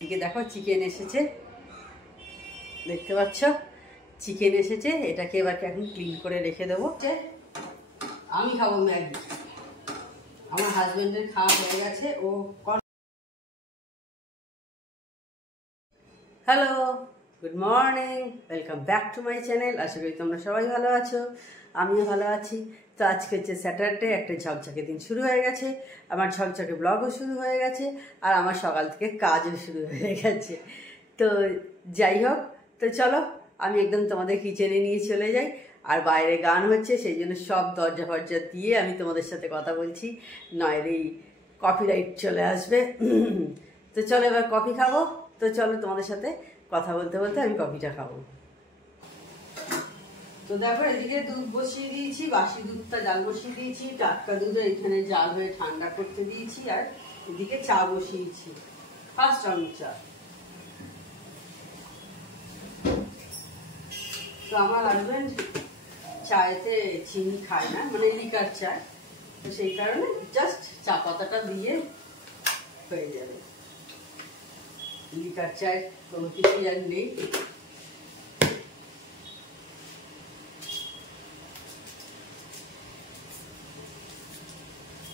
এদিকে দেখো চিকেন এসেছে, দেখতে পাচ্ছ চিকেন এসেছে। এটাকে এবার এখন ক্লিন করে রেখে দেবো। আমি খাবো ম্যাগি, আমার হাজবেন্ডের খাওয়া হয়ে গেছে। ও hello, good morning, welcome back to my channel. আশা করি তোমরা সবাই ভালো আছো, আমিও ভালো আছি। তো আজকে হচ্ছে স্যাটারডে, একটা ঝকঝকে দিন শুরু হয়ে গেছে, আমার ঝকঝকে ব্লগও শুরু হয়ে গেছে, আর আমার সকাল থেকে কাজও শুরু হয়ে গেছে। তো যাই হোক, তো চলো আমি একদম তোমাদের কিচেনে নিয়ে চলে যাই। আর বাইরে গান হচ্ছে, সেই জন্য সব দরজা ফরজা দিয়ে আমি তোমাদের সাথে কথা বলছি, নইলেই কপিরাইট চলে আসবে। তো চলো এবার কফি খাবো। তো চলো তোমাদের সাথে কথা বলতে বলতে আমি কফিটা খাবো। তো দেখো এদিকে দুধ বসিয়ে দিয়েছি, বাসি দুধটা জাল বসিয়ে দিয়েছি, টাটকা দুধ এখানে জাল হয়ে ঠান্ডা করতে দিয়েছি। আর এদিকে চা বসিয়েছি, ফার্স্ট রাউন্ড চা। তো আমার হাজবেন্ড চায়েতে চিনি খায় না, মানে লিকার চায়, তো সেই কারণে জাস্ট চা পাতাটা দিয়ে হয়ে যাবে। লিকার চায় কোনো কিছু আর নেই।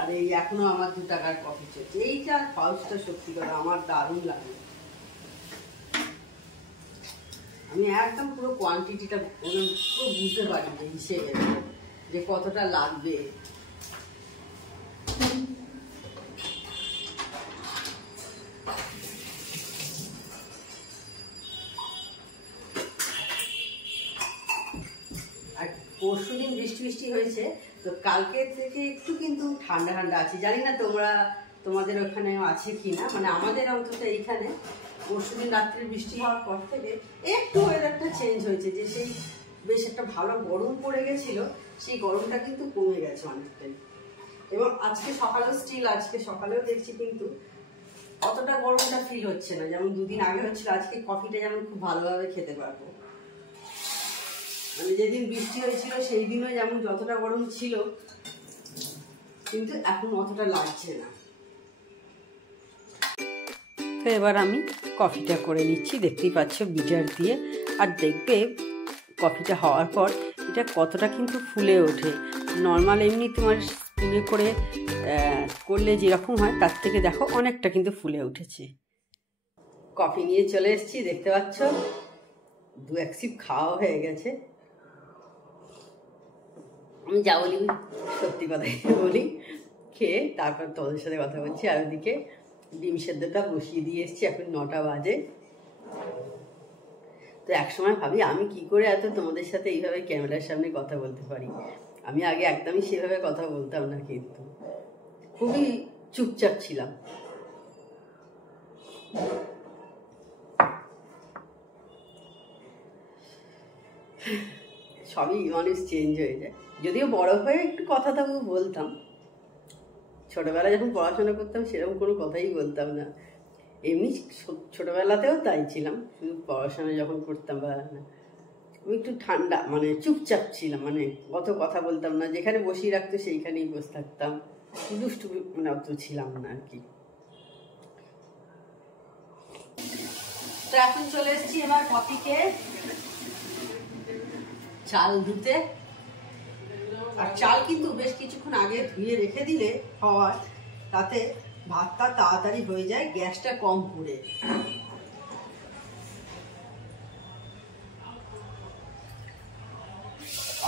আর এই এখনো আমার 2 টাকার কফি চলছে। এইটা পাউচটা সত্যি করে আমার দারুণ লাগে। আমি একদম পুরো কোয়ান্টিটিটা পুরো বুঝতে পারি না হিসেবে, যে কতটা লাগবে। আর পরশুদিন বৃষ্টি হয়েছে, তো কালকে থেকে একটু কিন্তু ঠান্ডা ঠান্ডা আছে। জানি না তোমাদের ওখানে আছে কি না, মানে আমাদের অন্তত এইখানে পরশুদিন রাত্রে বৃষ্টি হওয়ার পর থেকে একটু ওয়েদারটা চেঞ্জ হয়েছে। যে সেই বেশ একটা ভালো গরম পড়ে গেছিল, সেই গরমটা কিন্তু কমে গেছে অনেকটাই। এবং আজকে সকালেও আজকে সকালেও দেখছি কিন্তু অতটা গরমটা ফিল হচ্ছে না, যেমন 2 দিন আগে হচ্ছিল। আজকে কফিটা যেমন খুব ভালোভাবে খেতে পারবো। মানে যেদিন বৃষ্টি হয়েছিল সেই দিনও যেমন যতটা গরম ছিল, কিন্তু এখন অতটা লাগছে না। তো এবার আমি কফিটা করে নিচ্ছি, দেখতেই পাচ্ছ বিটার দিয়ে। আর দেখবে কফিটা হওয়ার পর এটা কতটা কিন্তু ফুলে ওঠে। নর্মাল এমনি তোমার স্পুনে করে করলে যেরকম হয়, তার থেকে দেখো অনেকটা কিন্তু ফুলে উঠেছে। কফি নিয়ে চলে এসেছি, দেখতে পাচ্ছ 2-1 সিপ খাওয়া হয়ে গেছে। আমি যা বলি সত্যি কথাই বলি, খেয়ে তারপর তোমাদের সাথে কথা বলছি। আর ওদিকে ডিম সেদ্ধটা বসিয়ে দিয়ে এসেছি, এখন 9টা বাজে। তো একসময় ভাবি আমি কি করে এত তোমাদের সাথে এইভাবে ক্যামেরার সামনে কথা বলতে পারি। আমি আগে একদমই সেভাবে কথা বলতাম না, কিন্তু খুবই চুপচাপ ছিলাম। সবই মানুষ চেঞ্জ হয়ে যায়। যদিও বড় হয়ে একটু কথা তবু বলতাম, ছোটবেলায় যখন পড়াশোনা করতাম সেরকম কোনো কথাই বলতাম না। এমনি ছোটবেলাতেও তাই ছিলাম, শুধু পড়াশোনা যখন করতাম বা না, আমি একটু ঠান্ডা, মানে চুপচাপ ছিলাম, মানে অত কথা বলতাম না। যেখানে বসিয়ে রাখতো সেইখানেই বসে থাকতাম, দুষ্টু মানে অত ছিলাম না আর কি। তো এখন চলে এসেছি এবার কফিকে চাল ধুতে। আর চাল কিন্তু বেশ কিছুক্ষণ আগে ধুয়ে রেখে দিলে হয়, তাতে ভাতটা তাড়াতাড়ি হয়ে যায়, গ্যাসটা কম পুড়ে।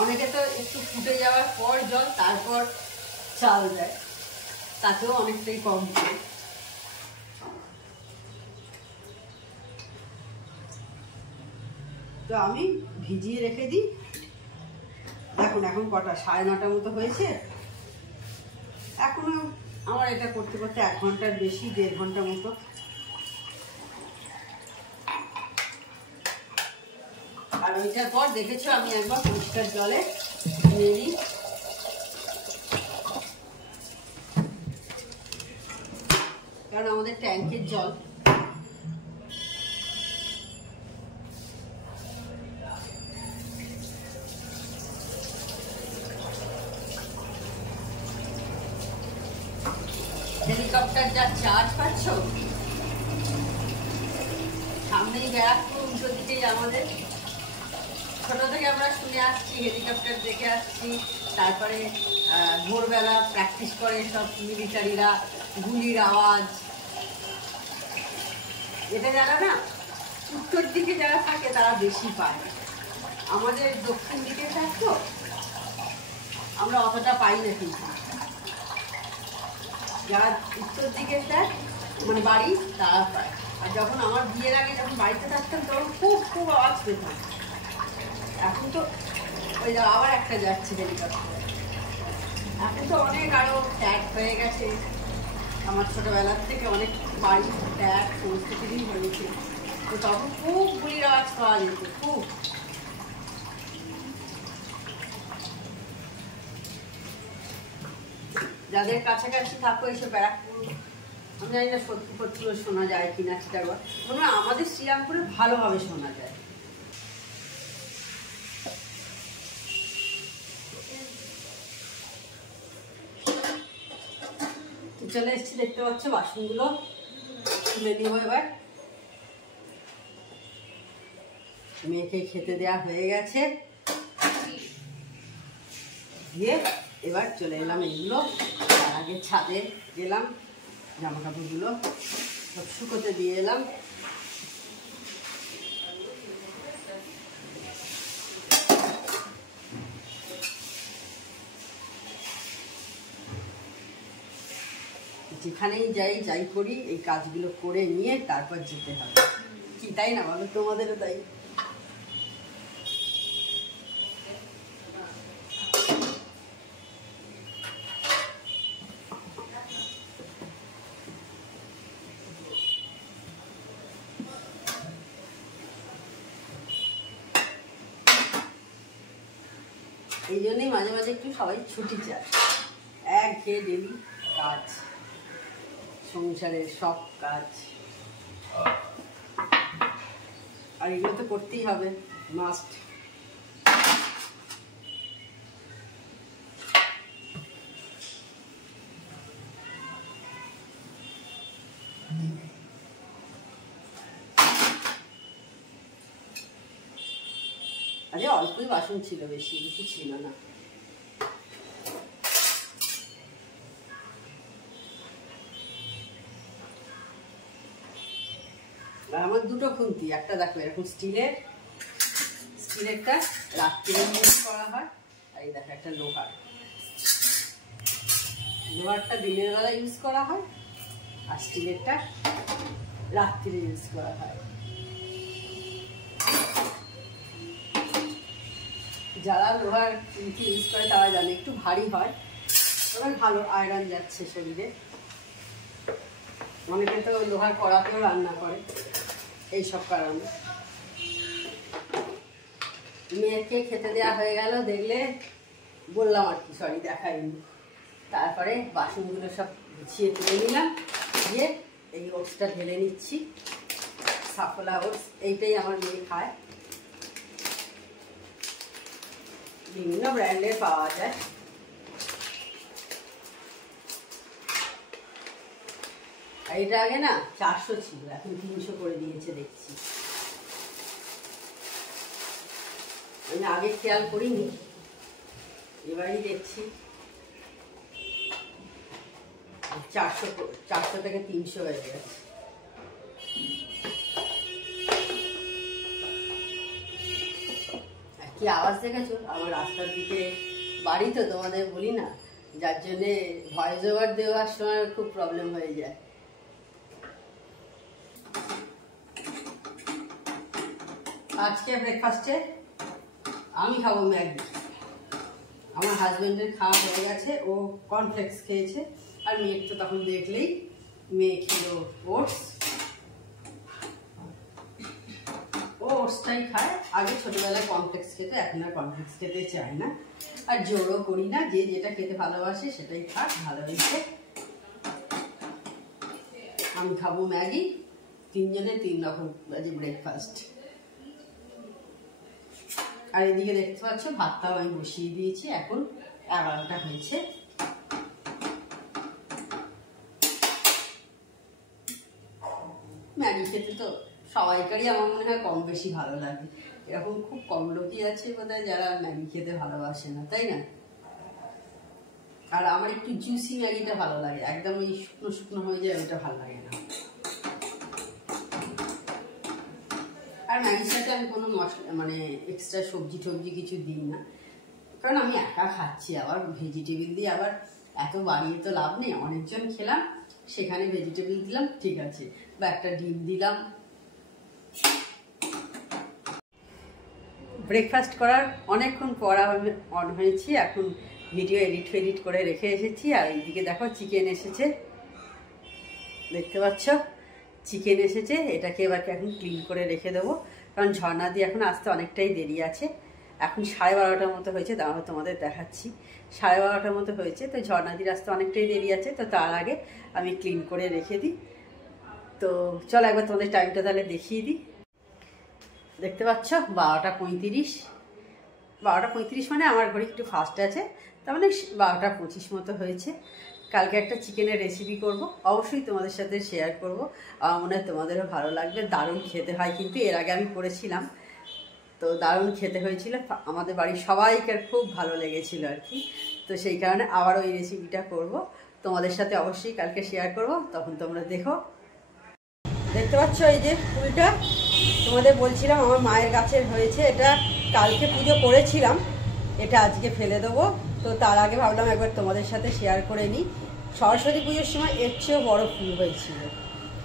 অনেকে তো একটু ফুটে যাওয়ার পর জল, তারপর চাল দেয়, তাতেও অনেকটাই কম পুড়ে। তো আমি ভিজিয়ে রেখে দিই। দেখুন এখন কটা, 9:30 মতো হয়েছে। এখনো আমার এটা করতে করতে 1 ঘন্টার বেশি, 1.5 ঘন্টা মতো। আর ওইটার পর দেখেছো আমি একবার পরিষ্কার জলে নিয়ে নিই, কারণ আমাদের ট্যাঙ্কের জল। হেলিকপ্টার যা চার্জ পাচ্ছ, সামনেই ব্যারাকপুর, উল্টো দিকেই আমাদের। ছোট থেকে আমরা শুনে আসছি, হেলিকপ্টার দেখে আসছি, তারপরে ভোরবেলা প্র্যাকটিস করে সব মিলিটারিরা, গুলির আওয়াজ। এটা যারা না উত্তর দিকে যারা থাকে তারা বেশি পায়, আমাদের দক্ষিণ দিকে থাকতো আমরা অতটা পাই না। কিন্তু যারা উত্তর দিকে দেয় মানে বাড়ি তারা পায়। আর যখন আমার বিয়ের আগে যখন বাড়িতে থাকতাম তখন খুব খুব আওয়াজ পেতাম। এখন তো ওই আবার একটা যাচ্ছে হেলিকপ্টার। এখন তো অনেক আরো ট্যাগ হয়ে গেছে, আমার ছোটবেলার থেকে অনেক বাড়ি ট্যাগ সমস্ত কিছুই হয়েছে। তো তখন খুব গুলির আওয়াজ পাওয়া যেত, খুব। যাদের কাছাকাছি থাকো এইসব ব্যারাকপুর, আমি জানি না সত্যি সত্যি শোনা যায় কিনা, সেটা মনে হয় আমাদের শ্রীরামপুরে ভালোভাবে শোনা যায়। চলে এসেছি, দেখতে পাচ্ছ বাসনগুলো তুলে নিব এবার। মেয়েকে খেতে দেওয়া হয়ে গেছে, দিয়ে এবার চলে এলাম এগুলো। তার আগে ছাদে গেলাম, জামা কাপড়গুলো সব শুকোতে দিয়ে এলাম। যেখানেই যাই করি এই কাজগুলো করে নিয়ে তারপর যেতে হবে, কি তাই না বলো? তোমাদেরও তাই। এই জন্যই মাঝে মাঝে একটু সবাই ছুটি চায়, একঘেয়ে ডেলি কাজ, সংসারের সব কাজ, আর এগুলো তো করতেই হবে, মাস্ট। আরে অল্পই বাসন ছিল, বেশি কিছু ছিল না। আমার দুটো খুন্তি, একটা দেখো এরকম স্টিলেরটা রাত্রে ইউজ করা হয়, আর এই দেখো একটা লোহারটা দিনের বেলা ইউজ করা হয়, আর স্টিলেরটা রাত্রে ইউজ করা হয়। যারা লোহার খুন্তি ইউজ করে তারা জানে একটু ভারী হয়, তবে ভালো আয়রন যাচ্ছে শরীরে। অনেকে তো লোহার কড়াতেও রান্না করে এইসব কারণে। মেয়েকে খেতে দেওয়া হয়ে গেল, দেখলে বললাম আর কি, সরি দেখাইনি। তারপরে বাসনগুলো সব গুছিয়ে তুলে নিলাম, দিয়ে এই ওটসটা ঢেলে নিচ্ছি, সাফলা ওটস। এইটাই আমার মেয়ে খায়, বিভিন্ন ব্র্যান্ডের পাওয়া যায়। আর এটা আগে না 400 ছিল, এখন 300 করে দিয়েছে দেখছি। আমি আগে খেয়াল করিনি, এবারই দেখছি 400 থেকে 300 হয়ে গেছে। কি আওয়াজ দেখেছো? আমার রাস্তার দিকে বাড়ি তো, তোমাদের বলি না, যার জন্যে ভয়েস ওভার দেওয়ার সময় খুব প্রবলেম হয়ে যায়। আজকে ব্রেকফাস্টে আমি খাবো ম্যাগি। আমার হাজবেন্ডের খাওয়া হয়ে গেছে, ও কর্নফ্লেক্স খেয়েছে, আর মেয়ে তো তখন দেখলেই, মেয়ে খেলো ওটস। ও ওটসটাই খায়, আগে ছোটবেলায় কর্নফ্লেক্স খেতে, এখন আর কর্নফ্লেক্স খেতে চায় না, আর জোরও করি না, যে যেটা খেতে ভালোবাসে সেটাই খাক, ভালো হয়েছে। আমি খাবো ম্যাগি, 3 জনের 3 রকম ব্রেকফাস্ট। আর এদিকে দেখতে পাচ্ছ ভাতটাও আমি বসিয়ে দিয়েছি, এখন 11টা হয়েছে। ম্যাগি খেতে তো সবাইকারই আমার মনে হয় কম বেশি ভালো লাগে। এরকম খুব কম লোকই আছে বোধহয় যারা ম্যাগি খেতে ভালোবাসে না, তাই না? আর আমার একটু জুসি ম্যাগিটা ভালো লাগে, একদম ওই শুকনো শুকনো হয়ে যায়, ওটা ভালো লাগে না। আর ম্যাগির সাথে আমি কোনো মশলা মানে এক্সট্রা সবজি টবজি কিছু দিই না, কারণ আমি একা খাচ্ছি, আবার ভেজিটেবিল দিয়ে আবার এত বাড়িয়ে তো লাভ নেই। অনেকজন খেলাম, সেখানে ভেজিটেবিল দিলাম, ঠিক আছে, বা একটা ডিম দিলাম। ব্রেকফাস্ট করার অনেকক্ষণ পর আমি অন হয়েছি, এখন ভিডিও এডিট করে রেখে এসেছি। আর এইদিকে দেখো চিকেন এসেছে, দেখতে পাচ্ছ চিকেন এসেছে। এটাকে এবার এখন ক্লিন করে রেখে দেবো, কারণ ঝর্ণা দিয়ে এখন আসতে অনেকটাই দেরি আছে। এখন 12:30টার মতো হয়েছে, তাহলে তোমাদের দেখাচ্ছি। 12:30টার মতো হয়েছে, তো ঝর্ণা দিয়ে আসতে অনেকটাই দেরি আছে, তো তার আগে আমি ক্লিন করে রেখে দিই। তো চলো একবার তোমাদের টাইমটা তাহলে দেখিয়ে দিই। দেখতে পাচ্ছ 12:35। 12:35 মানে আমার ঘড়ি একটু ফাস্ট আছে, তার মানে 12:25 মতো হয়েছে। কালকে একটা চিকেনের রেসিপি করব, অবশ্যই তোমাদের সাথে শেয়ার করব। আমার মনে হয় তোমাদেরও ভালো লাগবে, দারুণ খেতে হয় কিন্তু। এর আগে আমি করেছিলাম, তো দারুণ খেতে হয়েছিল, আমাদের বাড়ির সবাইকার খুব ভালো লেগেছিল আর কি। তো সেই কারণে আবার ওই রেসিপিটা করব, তোমাদের সাথে অবশ্যই কালকে শেয়ার করব, তখন তোমরা দেখো। দেখতে পাচ্ছ এই যে ফুলটা, তোমাদের বলছিলাম আমার মায়ের গাছের হয়েছে। এটা কালকে পুজো করেছিলাম, এটা আজকে ফেলে দেবো। তো তার আগে ভাবলাম একবার তোমাদের সাথে শেয়ার করে নিই। সরস্বতী পুজোর সময় এর চেয়েও বড় ফুল হয়েছিল,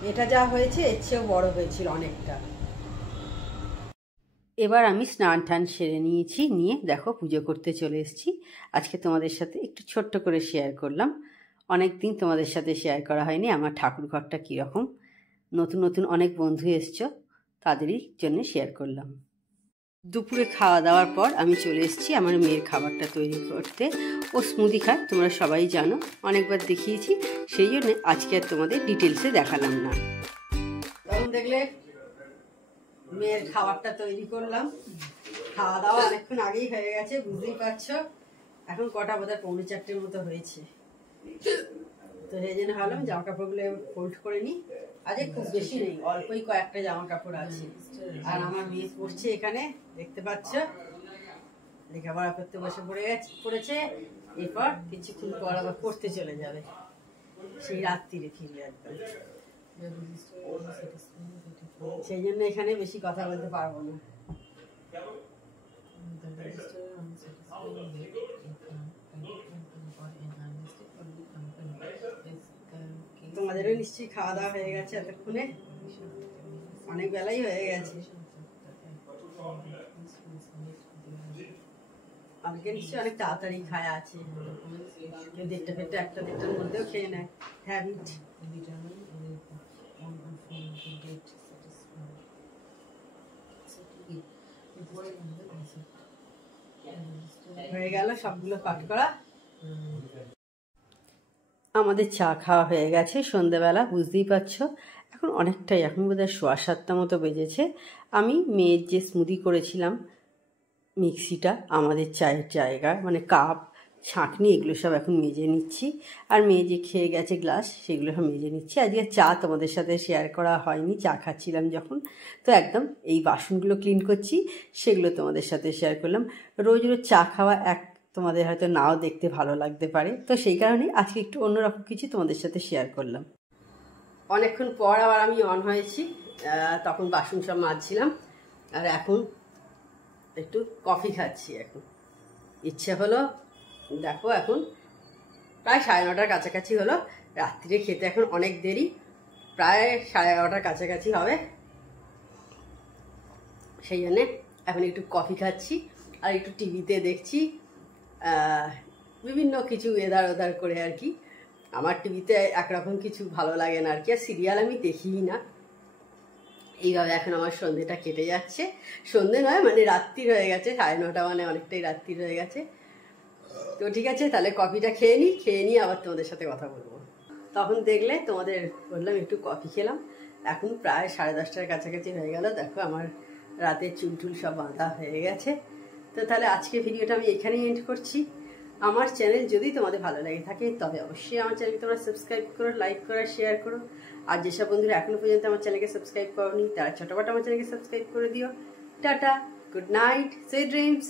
এটা যা হয়েছে এর চেয়েও বড় হয়েছিল অনেকটা। এবার আমি স্নান টান সেরে নিয়েছি, নিয়ে দেখো পুজো করতে চলে এসেছি। আজকে তোমাদের সাথে একটু ছোট্ট করে শেয়ার করলাম, অনেক দিন তোমাদের সাথে শেয়ার করা হয়নি আমার ঠাকুর ঘরটা কীরকম। নতুন নতুন অনেক বন্ধু এসছো, তাদেরই জন্য শেয়ার করলাম। দুপুরে খাওয়া দাওয়ার পর আমি চলে এসেছি আমার মেয়ের খাবারটা তৈরি করতে। ও স্মুদি খায়, তোমরা সবাই জানো, অনেকবার দেখিয়েছি, সেই জন্য আজকে আর তোমাদের ডিটেলসে দেখালাম না। তখন দেখলে মেয়ের খাবারটা তৈরি করলাম। খাওয়া দাওয়া অনেকক্ষণ আগেই হয়ে গেছে, বুঝতেই পারছো। এখন কটা বোধহয় 4:45 মতো হয়েছে। তো সেই জন্য ভাবলাম জামা কাপড়গুলো ফোল্ড করে নিই। আজকে খুব বেশি নেই, অল্পই কয়েকটা জামা কাপড় আছে। আর আমার মেয়ে পড়ছে এখানে, দেখতে পাচ্ছ, লেখাপড়া করতে বসে পড়েছে। এরপর কিছুক্ষণ পর আবার পড়তে চলে যাবে, সেই রাত্রিরে ফিরবে একদম। সেই জন্য এখানে বেশি কথা বলতে পারবো না। তোমাদেরও নিশ্চয়ই খাওয়া দাওয়া হয়ে গেছে এতক্ষণে, অনেক বেলাই হয়ে গেছে। আজকে নিশ্চয়ই অনেক তাড়াতাড়ি খায় আছে, 1:30 মধ্যেও খেয়ে নেয়, হ্যাবিট। হয়ে গেল সবগুলো পাঠ করা। আমাদের চা খাওয়া হয়ে গেছে সন্ধ্যেবেলা, বুঝতেই পারছো। এখন অনেকটাই, এখন বোধহয় 7:15 মতো বেজেছে। আমি মেয়ের যে স্মুদি করেছিলাম, মিক্সিটা, আমাদের চায়ের জায়গা মানে কাপ, ছাঁকনি, এগুলো সব এখন মেজে নিচ্ছি। আর মেয়ে যে খেয়ে গেছে গ্লাস, সেগুলো সব মেজে নিচ্ছি। আজকে চা তোমাদের সাথে শেয়ার করা হয়নি, চা খাচ্ছিলাম যখন, তো একদম এই বাসনগুলো ক্লিন করছি, সেগুলো তোমাদের সাথে শেয়ার করলাম। রোজ রোজ চা খাওয়া তোমাদের হয়তো নাও দেখতে ভালো লাগতে পারে, তো সেই কারণে আজকে একটু অন্যরকম কিছু তোমাদের সাথে শেয়ার করলাম। অনেকক্ষণ পর আবার আমি অন হয়েছি, তখন বাসন সব মাজছিলাম, আর এখন একটু কফি খাচ্ছি। এখন ইচ্ছে হলো, দেখো এখন প্রায় 9:30টার কাছাকাছি হলো, রাত্রিরে খেতে এখন অনেক দেরি, প্রায় 11:30টার কাছাকাছি হবে। সেই জন্যে এখন একটু কফি খাচ্ছি আর একটু টিভিতে দেখছি বিভিন্ন কিছু এধার ওধার করে আর কি। আমার টিভিতে একরকম কিছু ভালো লাগে না আর কি, আর সিরিয়াল আমি দেখিই না। এইভাবে এখন আমার সন্ধ্যেটা কেটে যাচ্ছে। সন্ধ্যে নয়, মানে রাত্রি হয়ে গেছে, 9:30, মানে অনেকটাই রাত্রি হয়ে গেছে। তো ঠিক আছে, তাহলে কফিটা খেয়ে নিই, আবার তোমাদের সাথে কথা বলবো। তখন দেখলে তোমাদের বললাম একটু কফি খেলাম। এখন প্রায় 10:30টার কাছাকাছি হয়ে গেল। দেখো আমার রাতের চুল টুল সব বাঁধা হয়ে গেছে। তো তাহলে আজকে ভিডিওটা আমি এখানেই এন্ড করছি। আমার চ্যানেল যদি তোমাদের ভালো লাগে থাকে তবে অবশ্যই আমার চ্যানেলকে তোমরা সাবস্ক্রাইব করো, লাইক করো, শেয়ার করো। আর যেসব বন্ধুরা এখনো পর্যন্ত আমার চ্যানেলকে সাবস্ক্রাইব করোনি তারা ছোটখাটো আমার চ্যানেলকে সাবস্ক্রাইব করে দিও। Tata, good night, sweet dreams.